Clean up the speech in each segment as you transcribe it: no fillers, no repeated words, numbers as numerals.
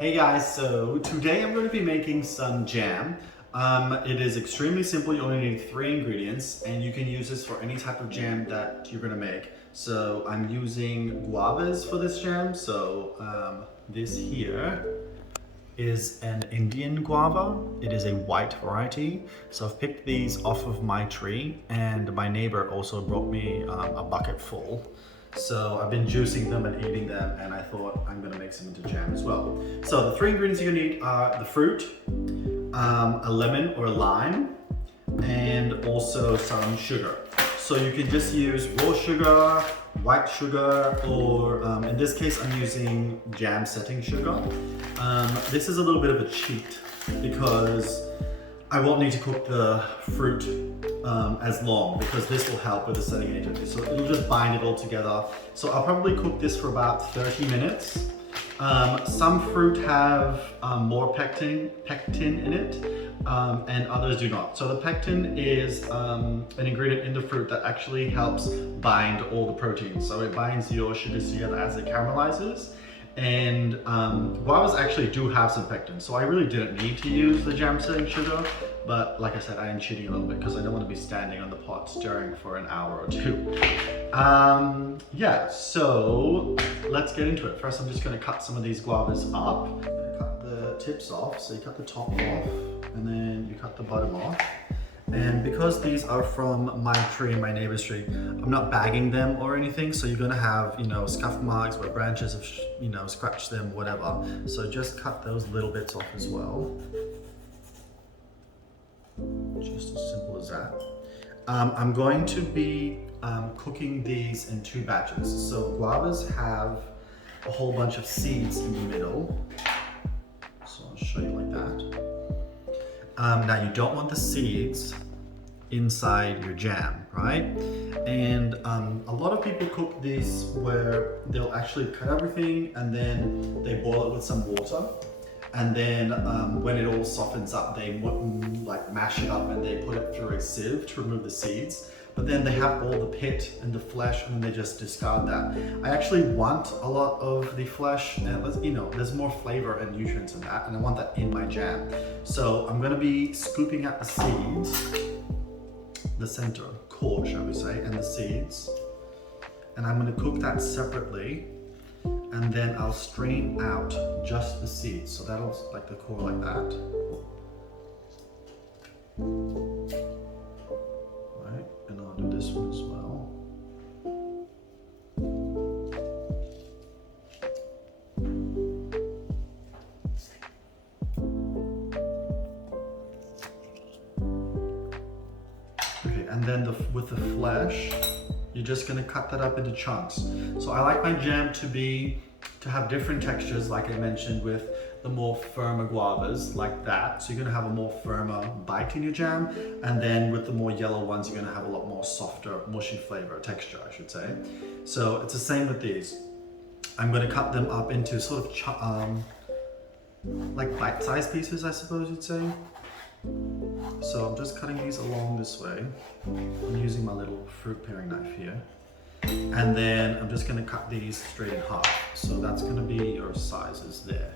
Hey guys, so today I'm going to be making some jam. It is extremely simple. You only need 3 ingredients and you can use this for any type of jam that you're going to make. So I'm using guavas for this jam. So this here is an Indian guava. It is a white variety. So I've picked these off of my tree and my neighbor also brought me a bucket full. So I've been juicing them and eating them and I thought I'm gonna make some into jam as well. So the 3 ingredients you're gonna need are the fruit, a lemon or a lime, and also some sugar. So you can just use raw sugar, white sugar, or in this case I'm using jam setting sugar. This is a little bit of a cheat because I won't need to cook the fruit as long because this will help with the setting agent. So it'll just bind it all together. So I'll probably cook this for about 30 minutes. Some fruit have more pectin in it and others do not. So the pectin is an ingredient in the fruit that actually helps bind all the proteins. So it binds your sugars together as it caramelizes. And guavas actually do have some pectin, so I really didn't need to use the jam setting sugar, but like I said, I am cheating a little bit because I don't want to be standing on the pot stirring for an hour or two. Yeah, so let's get into it. First I'm just going to cut some of these guavas up. Cut the tips off, so you cut the top off and then you cut the bottom off. And because these are from my tree and my neighbor's tree, I'm not bagging them or anything. So you're gonna have, scuff marks where branches have, scratched them, whatever. So just cut those little bits off as well. Just as simple as that. I'm going to be cooking these in 2 batches. So guavas have a whole bunch of seeds in the middle. So I'll show you like that. Now you don't want the seeds inside your jam, right? And a lot of people cook these where they'll actually cut everything and then they boil it with some water. And then when it all softens up, they mash it up and they put it through a sieve to remove the seeds. But then they have all the pit and the flesh and they just discard that. I actually want a lot of the flesh and there's more flavor and nutrients in that and I want that in my jam. So I'm gonna be scooping out the seeds, the center, core shall we say, and the seeds. And I'm gonna cook that separately and then I'll strain out just the seeds. So that'll like the core like that. And I'll do this one as well. Okay, and then with the flesh, you're just gonna cut that up into chunks. So I like my jam to have different textures, like I mentioned, with the more firmer guavas like that. So you're gonna have a more firmer bite in your jam. And then with the more yellow ones, you're gonna have a lot more softer, mushy flavor, texture, I should say. So it's the same with these. I'm gonna cut them up into sort of like bite-sized pieces, I suppose you'd say. So I'm just cutting these along this way. I'm using my little fruit paring knife here. And then I'm just gonna cut these straight in half. So that's gonna be your sizes there.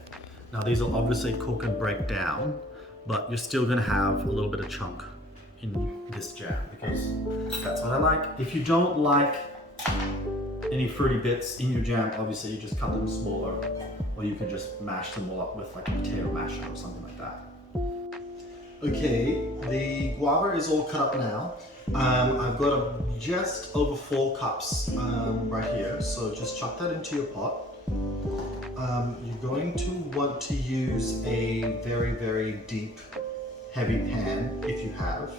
Now these will obviously cook and break down, but you're still gonna have a little bit of chunk in this jam because that's what I like. If you don't like any fruity bits in your jam, obviously you just cut them smaller, or you can just mash them all up with like a potato masher or something like that. Okay, the guava is all cut up now. I've got just over 4 cups right here, so just chuck that into your pot. You're going to want to use a very, very deep, heavy pan if you have.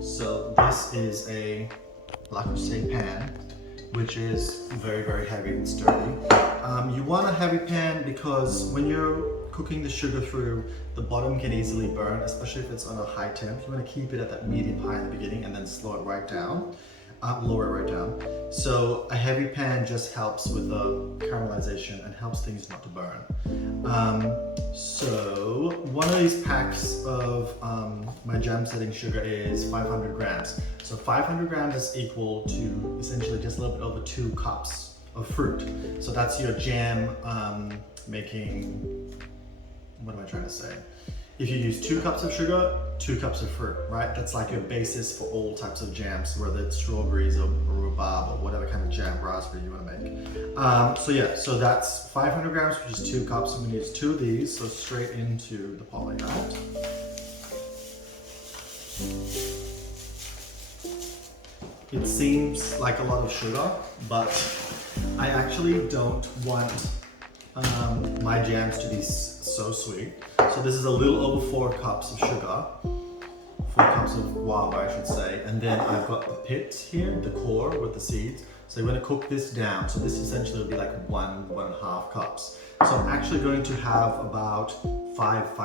So this is a lacquer pan, which is very, very heavy and sturdy. You want a heavy pan because when you're cooking the sugar through, the bottom can easily burn, especially if it's on a high temp. You want to keep it at that medium high in the beginning and then slow it right down, lower it right down. So a heavy pan just helps with the caramelization and helps things not to burn. So one of these packs of my jam setting sugar is 500 grams. So 500 grams is equal to essentially just a little bit over 2 cups of fruit. So that's your jam making, what am I trying to say? If you use 2 cups of sugar, 2 cups of fruit, right? That's like your basis for all types of jams, whether it's strawberries or rhubarb or whatever kind of jam, raspberry you want to make. So yeah, so that's 500 grams, which is 2 cups. I'm gonna use 2 of these, so straight into the poly, right? It seems like a lot of sugar, but I actually don't want my jams to be so sweet. So this is a little over 4 cups of sugar, 4 cups of guava I should say, and then I've got the pit here, the core with the seeds. So I'm going to cook this down. So this essentially will be like 1.5 cups. So I'm actually going to have about 5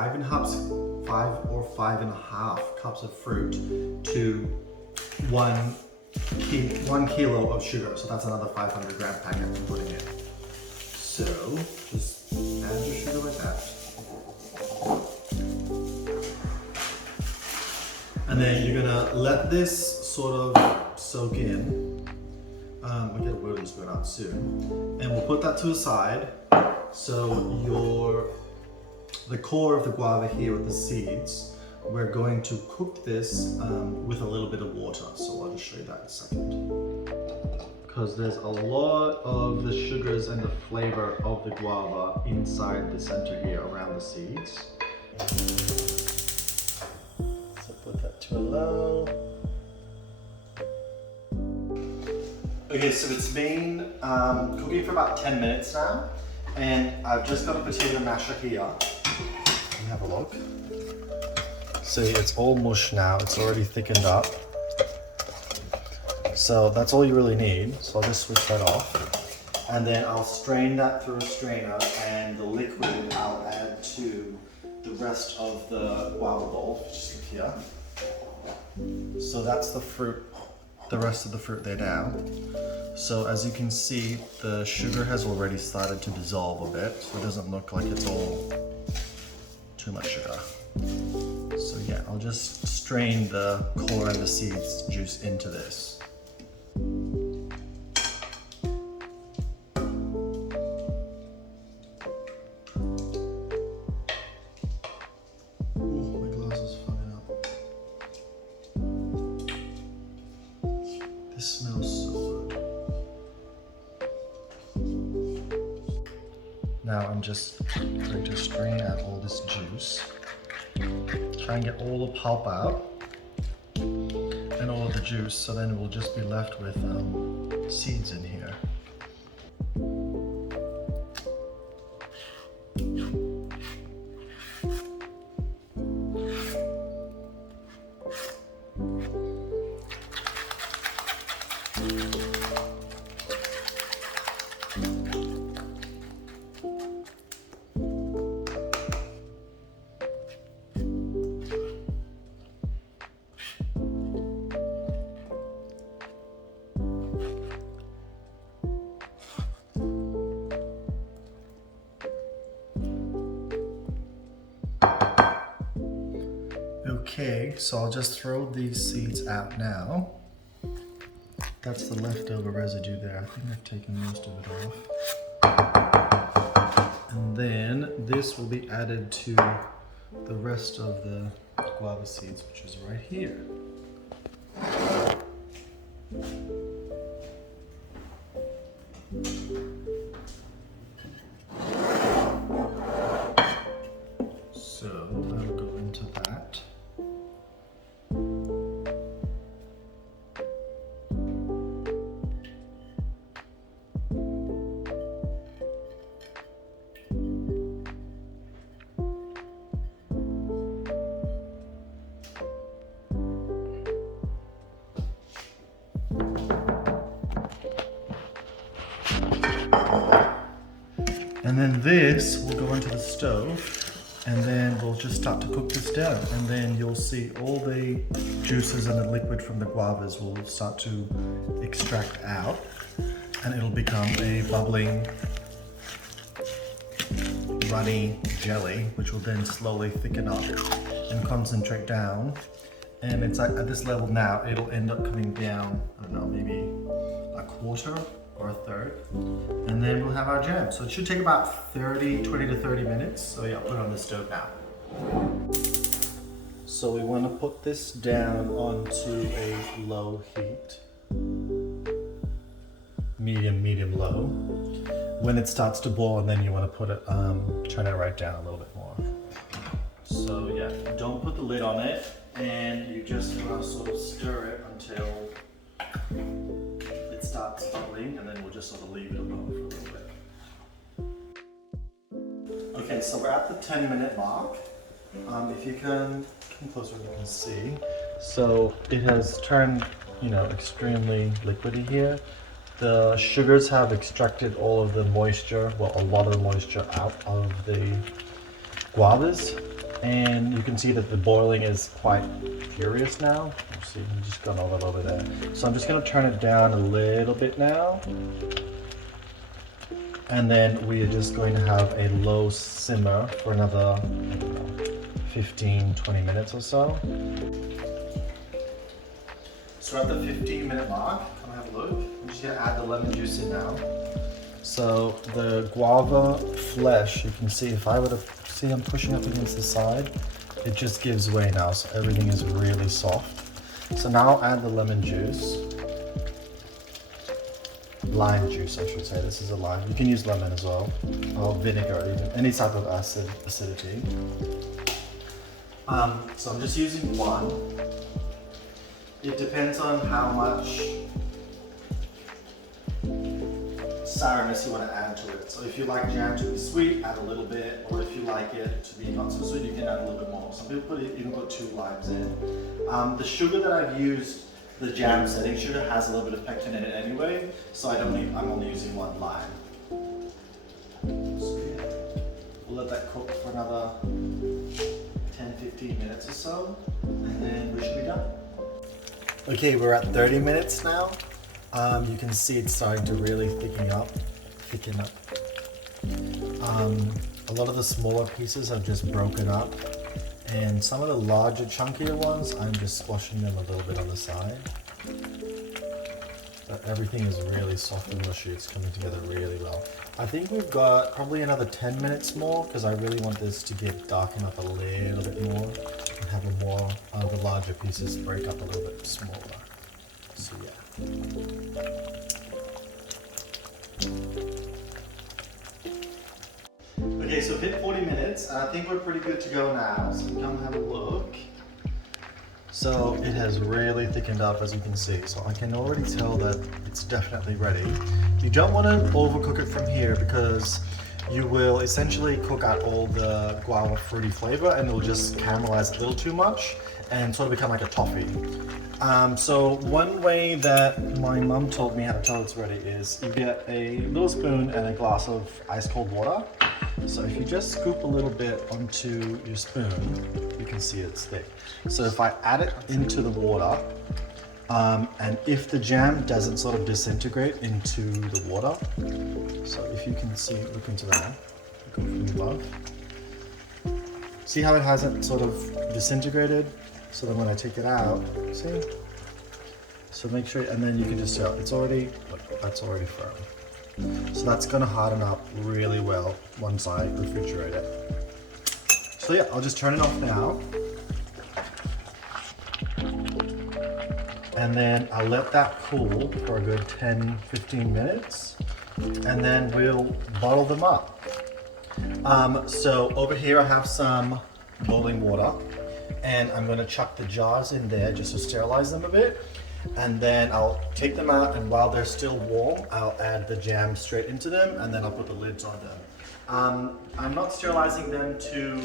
or 5.5 cups of fruit to 1 kilo of sugar. So that's another 500 gram packet I'm putting in. So just add your sugar like that. And then you're gonna let this sort of soak in. We'll get a wooden spoon out soon. And we'll put that to the side. So the core of the guava here with the seeds, we're going to cook this with a little bit of water. So I'll just show you that in a second. Because there's a lot of the sugars and the flavor of the guava inside the center here around the seeds. So put that to a low. Okay, so it's been cooking for about 10 minutes now, and I've just got a potato masher here. Let me have a look. See, it's all mush now. It's already thickened up. So that's all you really need. So I'll just switch that off. And then I'll strain that through a strainer, and the liquid I'll add to the rest of the guava bowl, just look here. So that's the fruit, the rest of the fruit there now. So as you can see, the sugar has already started to dissolve a bit, so it doesn't look like it's all too much sugar. So yeah, I'll just strain the core and the seeds juice into this. This smells so good. Now I'm just going to strain out all this juice. Try and get all the pulp out and all of the juice, so then we'll just be left with seeds in here. Okay, so I'll just throw these seeds out now. That's the leftover residue there. I think I've taken most of it off. And then this will be added to the rest of the guava seeds, which is right here. So that'll go into that. And then this will go into the stove, and then we'll just start to cook this down. And then you'll see all the juices and the liquid from the guavas will start to extract out, and it'll become a bubbling, runny jelly, which will then slowly thicken up and concentrate down. And it's like at this level now, it'll end up coming down, I don't know, maybe a quarter or a third. And then we'll have our jam. So it should take about 20 to 30 minutes. So yeah, I'll put it on the stove now. So we want to put this down onto a low heat. Medium, low. When it starts to boil, and then you want to put it, turn it right down a little bit more. So yeah, don't put the lid on it, and you just want to sort of stir it until it starts bubbling, and then we'll just sort of leave it alone for a little bit. Okay, so we're at the 10-minute mark. If you can come closer, you can see. So it has turned, extremely liquidy here. The sugars have extracted all of the moisture, well, a lot of the moisture out of the guavas. And you can see that the boiling is quite furious now. Let's see, I'm just gone over a little bit there. So I'm just going to turn it down a little bit now. And then we are just going to have a low simmer for another 15-20 minutes or so. So at the 15-minute mark, come have a look. I'm just going to add the lemon juice in now. So the guava flesh, you can see if I were to see I'm pushing up against the side, it just gives way now, so everything is really soft. So now I'll add the lemon juice. Lime juice, I should say. This is a lime. You can use lemon as well, or vinegar, even any type of acidity. So I'm just using one. It depends on how much sourness you want to add to it. So if you like jam to be sweet, add a little bit, or if you like it to be not so sweet, you can add a little bit more. Some people even put 2 limes in. The sugar that I've used, the jam setting sugar, has a little bit of pectin in it anyway, so I'm only using 1 lime. So yeah, we'll let that cook for another 10-15 minutes or so, and then we should be done. Okay, we're at 30 minutes now. You can see it's starting to really thicken up. A lot of the smaller pieces have just broken up, and some of the larger, chunkier ones, I'm just squashing them a little bit on the side. But everything is really soft and mushy. It's coming together really well. I think we've got probably another 10 minutes more, because I really want this to get darken up a little bit more and have a more of the larger pieces break up a little bit smaller. So yeah. Okay, so hit 40 minutes, and I think we're pretty good to go now. So come have a look. So it has really thickened up, as you can see. So I can already tell that it's definitely ready. You don't want to overcook it from here, because you will essentially cook out all the guava fruity flavor, and it will just caramelize a little too much and sort of become like a toffee. So one way that my mum told me how to tell it's ready is you get a little spoon and a glass of ice cold water. So if you just scoop a little bit onto your spoon, you can see it's thick. So if I add it into the water, and if the jam doesn't sort of disintegrate into the water, so if you can see, look into that, go from above. See how it hasn't sort of disintegrated? So then when I take it out, see? So make sure, and then you can just tell, it's already, look, that's already firm. So that's gonna harden up really well once I refrigerate it. So yeah, I'll just turn it off now. And then I'll let that cool for a good 10-15 minutes. And then we'll bottle them up. So over here I have some boiling water. And I'm going to chuck the jars in there just to sterilize them a bit, and then I'll take them out, and while they're still warm, I'll add the jam straight into them, and then I'll put the lids on them. I'm not sterilizing them to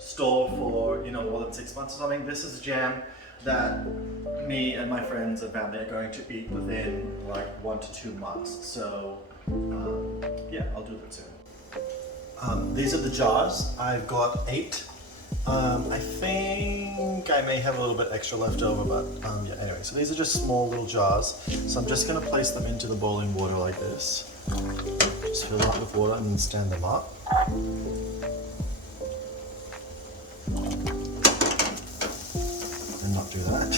store for more than 6 months or something. This is jam that me and my friends and family are going to eat within like 1 to 2 months. So yeah, I'll do that soon. These are the jars. I've got 8. I think I may have a little bit extra left over, but yeah, anyway, so these are just small little jars. So I'm just going to place them into the boiling water like this. Just fill up with water and then stand them up. And not do that.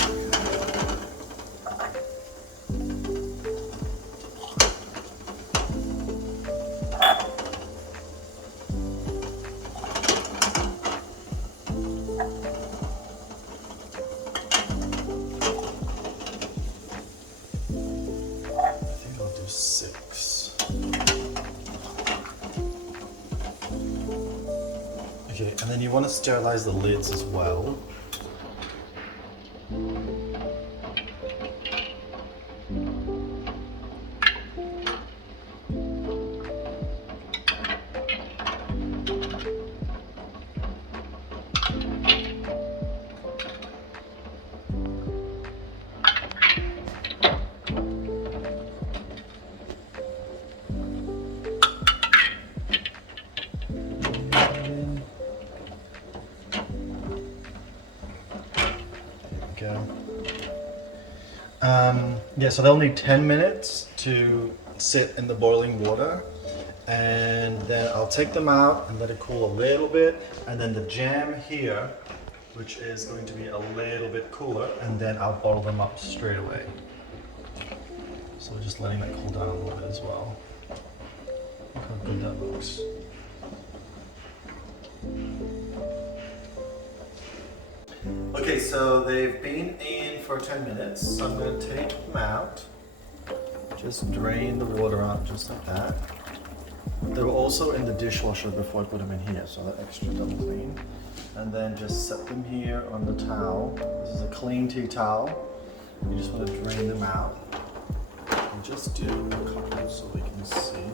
Okay, and then you want to sterilize the lids as well. Yeah, so they'll need 10 minutes to sit in the boiling water, and then I'll take them out and let it cool a little bit, and then the jam here, which is going to be a little bit cooler, and then I'll bottle them up straight away. So just letting that cool down a little bit as well. Look how good that looks. Okay, so they've been in for 10 minutes. So I'm going to take them out. Just drain the water out just like that. They were also in the dishwasher before I put them in here, so they're extra double clean. And then just set them here on the towel. This is a clean tea towel. You just want to drain them out. And just do a couple so we can see.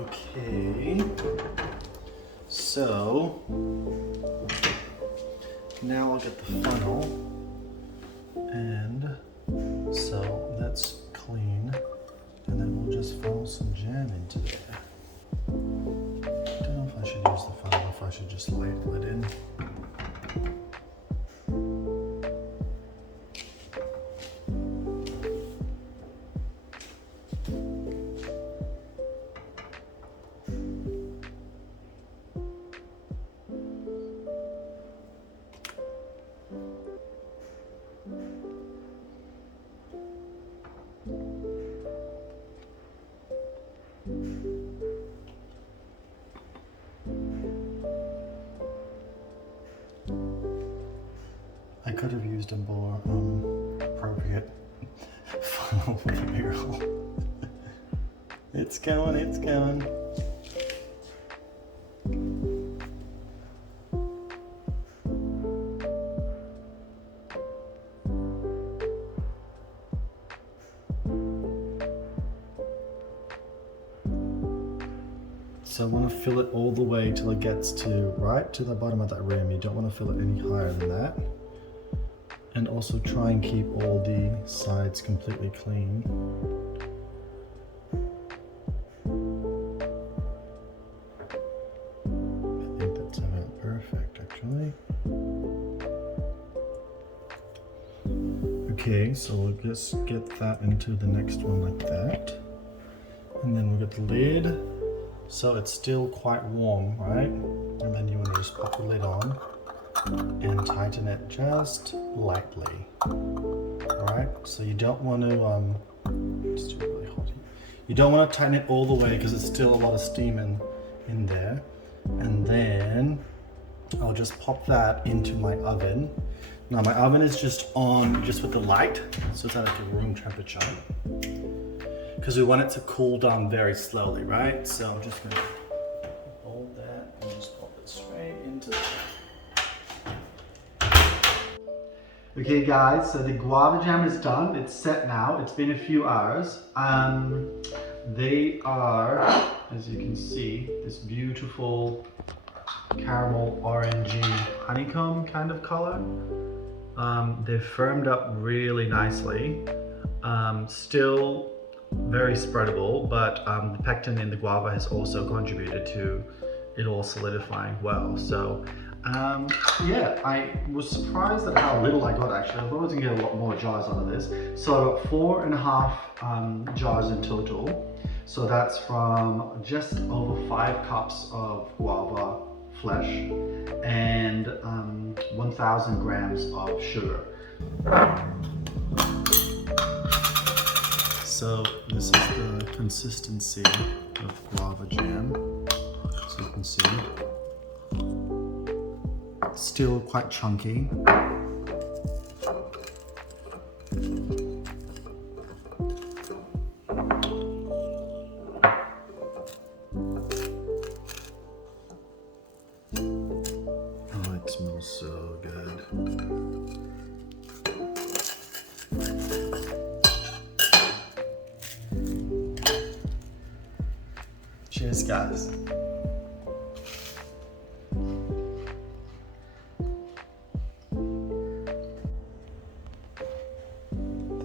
Okay, so now I'll get the funnel, and so that's clean, and then we'll just funnel some jam into there. I don't know if I should use the funnel or if I should just ladle it in. I could have used a more appropriate funnel material. It's going, it's going. So I want to fill it all the way till it gets to right to the bottom of that rim. You don't want to fill it any higher than that. And also try and keep all the sides completely clean. I think that's about perfect actually. Okay, so we'll just get that into the next one like that. And then we'll get the lid. So it's still quite warm, right? And then you want to just pop the lid on and tighten it just lightly. Alright, so you don't want to, it's still really hot here. You don't want to tighten it all the way because there's still a lot of steam in there. And then I'll just pop that into my oven. Now my oven is just on, just with the light, so it's at like a room temperature. Because we want it to cool down very slowly, right? So I'm just going to hold that and just pop it straight into the... Okay guys, so the guava jam is done. It's set now. It's been a few hours. They are, as you can see, this beautiful caramel orangey honeycomb kind of color. They've firmed up really nicely. Still very spreadable, but the pectin in the guava has also contributed to it all solidifying well. So yeah, I was surprised at how little I got actually. I thought I was gonna get a lot more jars out of this. So I got 4.5 jars in total. So that's from just over 5 cups of guava, flesh and 1,000 grams of sugar. So this is the consistency of guava jam, so you can see. It's still quite chunky. Oh, it smells so good. Cheers, guys.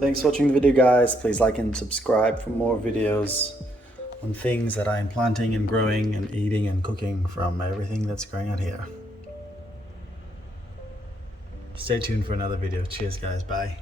Thanks for watching the video, guys. Please like and subscribe for more videos on things that I'm planting and growing and eating and cooking from everything that's growing out here. Stay tuned for another video. Cheers, guys. Bye.